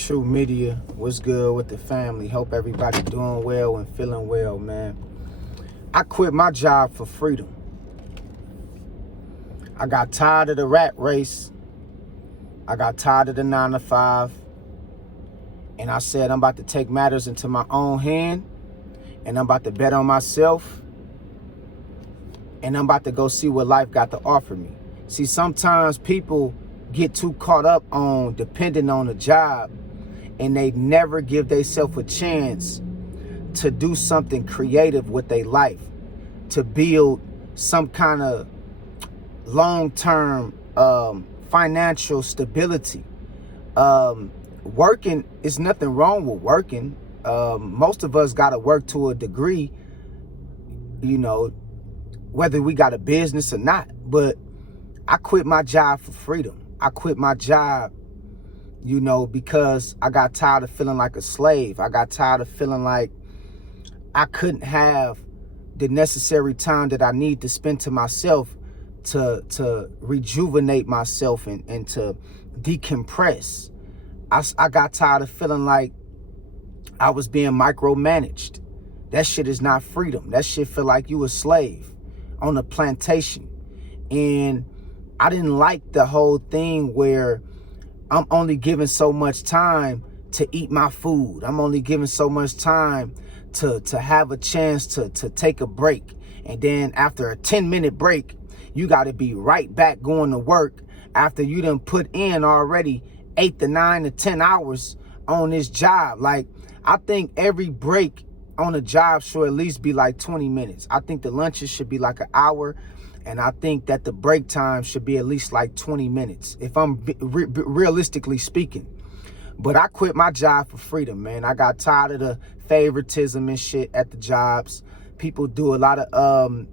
True Media, what's good with the family? Hope everybody doing well and feeling well, man. I quit my job for freedom. I got tired of the rat race. I got tired of the 9 to 5. And I said I'm about to take matters into my own hand. And I'm about to bet on myself. And I'm about to go see what life got to offer me. See, sometimes people get too caught up on depending on a job, and they never give themselves a chance to do something creative with their life, to build some kind of long-term financial stability. Working is nothing wrong with working. Most of us got to work to a degree, whether we got a business or not. But I quit my job for freedom. I quit my job because I got tired of feeling like a slave. I got tired of feeling like I couldn't have the necessary time that I need to spend to myself to rejuvenate myself and to decompress. I got tired of feeling like I was being micromanaged. That shit is not freedom. That shit feel like you a slave on a plantation. And I didn't like the whole thing where I'm only given so much time to eat my food. I'm only given so much time to have a chance to take a break. And then after a 10-minute break, you got to be right back going to work after you done put in already 8 to 9 to 10 hours on this job. Like, I think every break on a job should at least be like 20 minutes. I think the lunches should be like an hour. And I think that the break time should be at least like 20 minutes, if I'm realistically speaking. But I quit my job for freedom, man. I got tired of the favoritism and shit at the jobs. People do a lot of,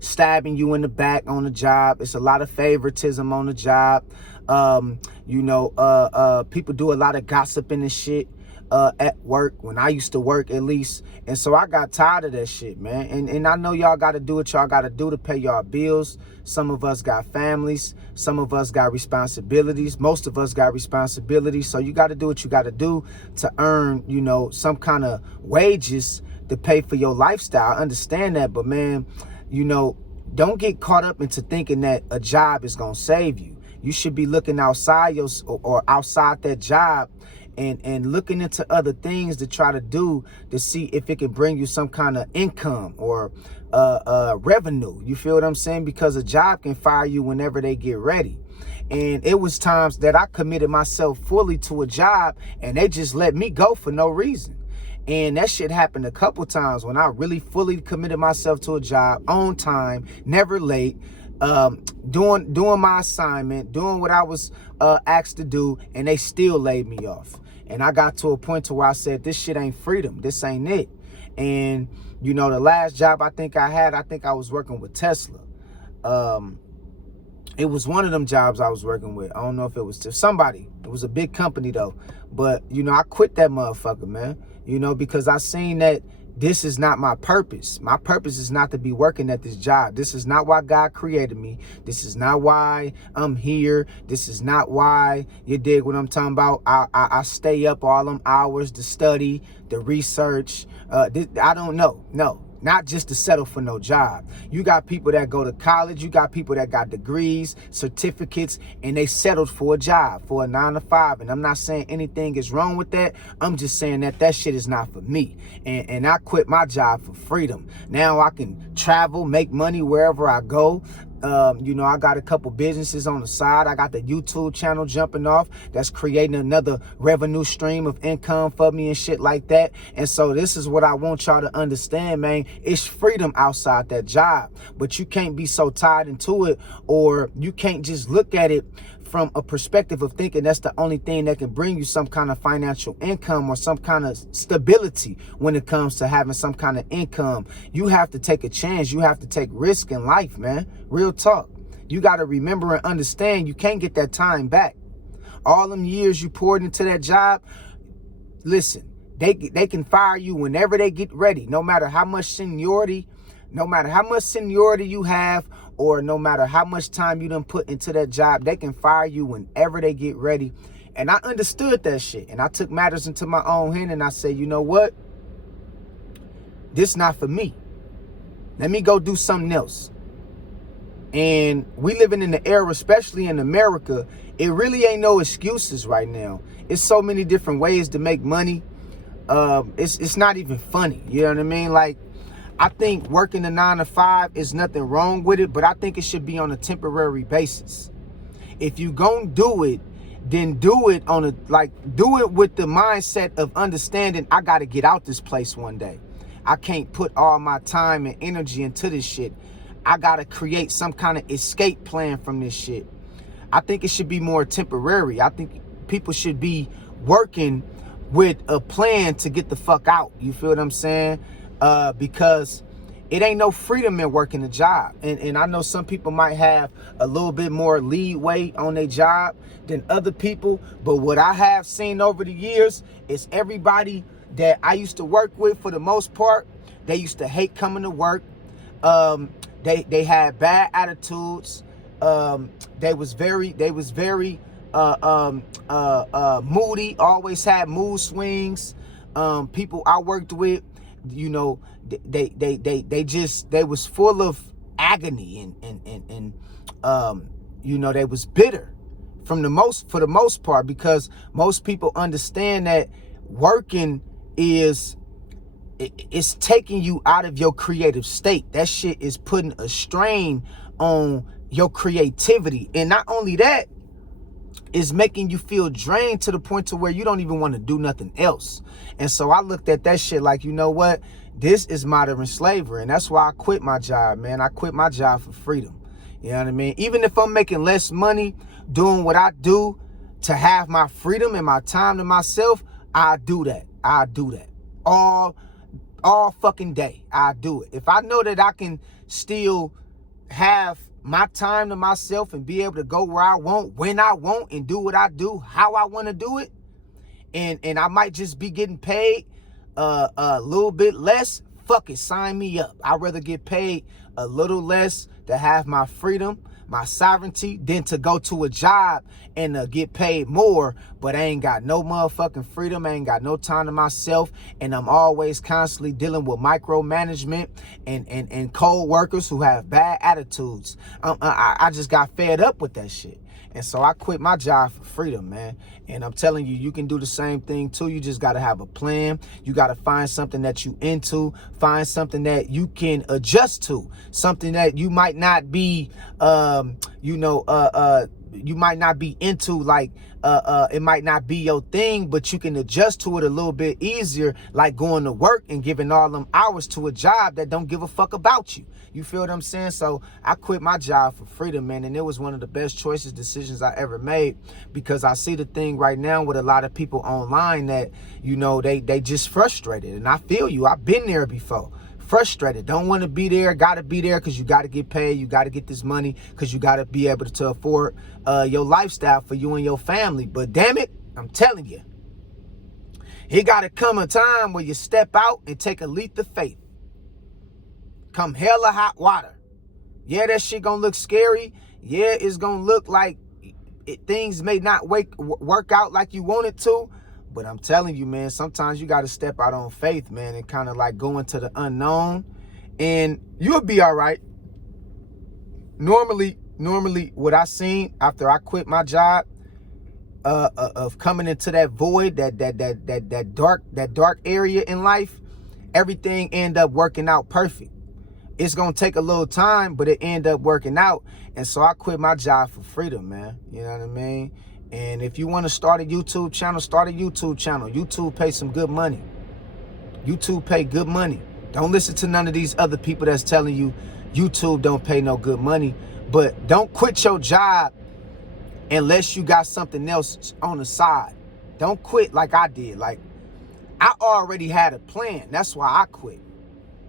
stabbing you in the back on the job. It's a lot of favoritism on the job. People do a lot of gossiping and shit at work, when I used to work at least. And so I got tired of that shit, man. And I know y'all got to do what y'all got to do to pay y'all bills. Some of us got families. Some of us got responsibilities. Most of us got responsibilities. So you got to do what you got to do to earn, some kind of wages to pay for your lifestyle. I understand that. But, man, don't get caught up into thinking that a job is going to save you. You should be looking outside or outside that job and looking into other things to try to do to see if it can bring you some kind of income or revenue. You feel what I'm saying? Because a job can fire you whenever they get ready. And it was times that I committed myself fully to a job and they just let me go for no reason. And that shit happened a couple times when I really fully committed myself to a job on time, never late, doing my assignment, doing what I was asked to do, and they still laid me off. And I got to a point to where I said, this shit ain't freedom. This ain't it. And, the last job I think I was working with Tesla. It was one of them jobs I was working with. I don't know if it was somebody. It was a big company, though. But, I quit that motherfucker, man. Because I seen that this is not my purpose. My purpose is not to be working at this job. This is not why God created me. This is not why I'm here. This is not why, you dig what I'm talking about? I stay up all them hours to study, to research. I don't know. No. Not just to settle for no job. You got people that go to college. You got people that got degrees, certificates, and they settled for a job, for a 9 to 5. And I'm not saying anything is wrong with that. I'm just saying that shit is not for me. And I quit my job for freedom. Now I can travel, make money wherever I go. I got a couple businesses on the side. I got the YouTube channel jumping off that's creating another revenue stream of income for me and shit like that. And so this is what I want y'all to understand, man. It's freedom outside that job, but you can't be so tied into it, or you can't just look at it from a perspective of thinking that's the only thing that can bring you some kind of financial income or some kind of stability when it comes to having some kind of income. You have to take a chance. You have to take risk in life, man. Real talk. You got to remember and understand you can't get that time back. All them years you poured into that job, listen, they can fire you whenever they get ready, no matter how much seniority you have, or no matter how much time you done put into that job. They can fire you whenever they get ready. And I understood that shit. And I took matters into my own hand and I said, you know what? This not for me. Let me go do something else. And we living in the era, especially in America, it really ain't no excuses right now. It's so many different ways to make money. It's not even funny. You know what I mean? Like, I think working a 9 to 5 is nothing wrong with it, but I think it should be on a temporary basis. If you gonna do it, then do it on do it with the mindset of understanding I gotta get out this place one day. I can't put all my time and energy into this shit. I gotta create some kind of escape plan from this shit. I think it should be more temporary. I think people should be working with a plan to get the fuck out. You feel what I'm saying? Because it ain't no freedom in working a job. And I know some people might have a little bit more leeway on their job than other people. But what I have seen over the years is everybody that I used to work with, for the most part, they used to hate coming to work. They had bad attitudes. They was very moody, always had mood swings. People I worked with, you know, they was full of agony and you know, they was bitter for the most part, because most people understand that working it's taking you out of your creative state. That shit is putting a strain on your creativity. And not only that, it's making you feel drained to the point to where you don't even want to do nothing else. And so I looked at that shit like, you know what? This is modern slavery. And that's why I quit my job, man. I quit my job for freedom. You know what I mean? Even if I'm making less money doing what I do to have my freedom and my time to myself, I do that. I do that all fucking day. I do it. If I know that I can still have my time to myself and be able to go where I want, when I want, and do what I do, how I want to do it, and I might just be getting paid a little bit less, fuck it, sign me up. I'd rather get paid a little less to have my freedom, my sovereignty, than to go to a job and get paid more, but I ain't got no motherfucking freedom. I ain't got no time to myself, and I'm always constantly dealing with micromanagement and co-workers who have bad attitudes. I just got fed up with that shit. And so I quit my job for freedom, man. And I'm telling you, you can do the same thing too. You just got to have a plan. You got to find something that you into, find something that you can adjust to, something that you might not be, you might not be into, like, it might not be your thing, but you can adjust to it a little bit easier, like going to work and giving all them hours to a job that don't give a fuck about you. You feel what I'm saying? So I quit my job for freedom, man. And it was one of the best decisions I ever made, because I see the thing right now with a lot of people online that, you know, they just frustrated. And I feel you. I've been there before. Frustrated, don't want to be there, got to be there because you got to get paid, you got to get this money because you got to be able to afford your lifestyle for you and your family. But damn it, I'm telling you, it got to come a time where you step out and take a leap of faith. Come hell or hot water. Yeah, that shit gonna look scary. Yeah, it's gonna look like things may not work out like you want it to. But I'm telling you, man, sometimes you got to step out on faith, man, and kind of like go into the unknown, and you'll be all right. Normally, what I seen after I quit my job, of coming into that void, that dark area in life, everything end up working out perfect. It's gonna take a little time, but it end up working out. And so I quit my job for freedom, man. You know what I mean? And if you want to start a YouTube channel, start a YouTube channel. YouTube pays some good money. YouTube pay good money. Don't listen to none of these other people that's telling you YouTube don't pay no good money. But don't quit your job unless you got something else on the side. Don't quit like I did. Like, I already had a plan. That's why I quit.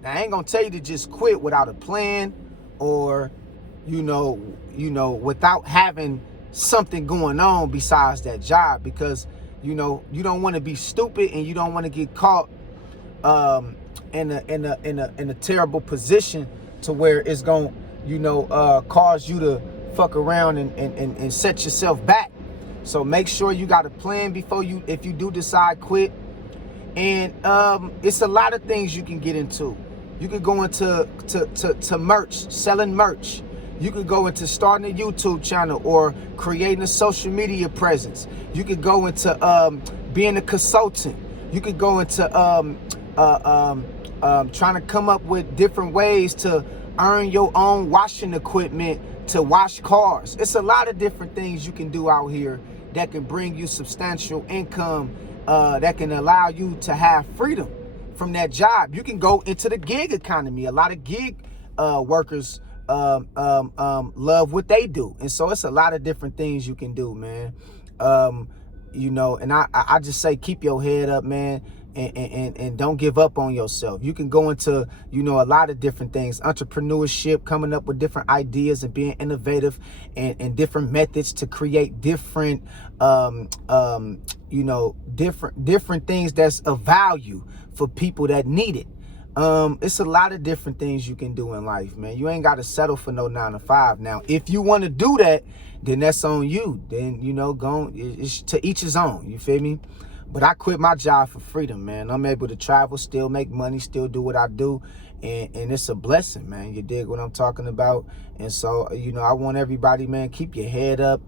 Now, I ain't gonna tell you to just quit without a plan, or, you know, without having something going on besides that job, because, you know, you don't want to be stupid and you don't want to get caught in a terrible position to where it's going, you know, cause you to fuck around and set yourself back. So make sure you got a plan before if you do decide quit. And it's a lot of things you can get into. You could go into to merch, selling merch. You could go into starting a YouTube channel or creating a social media presence. You could go into being a consultant. You could go into trying to come up with different ways to earn your own washing equipment to wash cars. It's a lot of different things you can do out here that can bring you substantial income, that can allow you to have freedom from that job. You can go into the gig economy. A lot of gig workers love what they do. And so it's a lot of different things you can do, man. You know, and I just say keep your head up, man. And don't give up on yourself. You can go into, you know, a lot of different things, entrepreneurship, coming up with different ideas and being innovative and different methods to create different, you know, different things that's of value for people that need it. It's a lot of different things you can do in life, man. You ain't got to settle for no 9 to 5. Now, if you want to do that, then that's on you. Then, you know, it's to each his own. You feel me? But I quit my job for freedom, man. I'm able to travel, still make money, still do what I do. And it's a blessing, man. You dig what I'm talking about? And so, you know, I want everybody, man, keep your head up.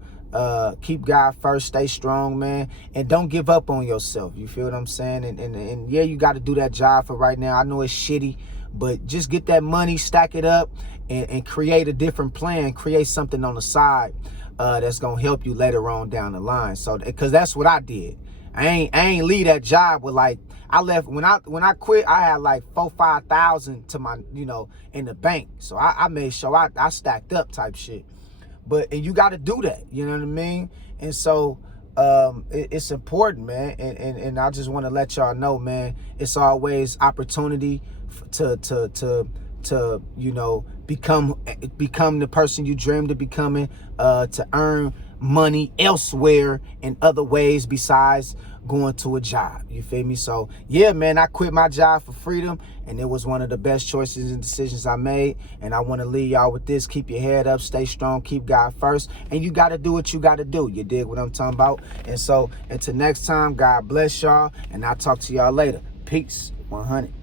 Keep God first, stay strong, man. And don't give up on yourself. You feel what I'm saying? And yeah, you got to do that job for right now. I know it's shitty, but just get that money, stack it up, and create a different plan. Create something on the side that's going to help you later on down the line. So, because that's what I did. I ain't leave that job with like, I left when I quit, I had like 4,000-5,000 to my, you know, in the bank. So I made sure I stacked up type shit. And you got to do that, you know what I mean? And so it's important, man. And I just want to let y'all know, man, it's always opportunity to you know, become the person you dreamed of becoming, to earn money elsewhere in other ways besides going to a job. You feel me? So yeah, man, I quit my job for freedom, and it was one of the best choices and decisions I made. And I want to leave y'all with this: keep your head up, stay strong, keep God first, and you got to do what you got to do. You dig what I'm talking about? And so until next time, God bless y'all, and I'll talk to y'all later. Peace. 100.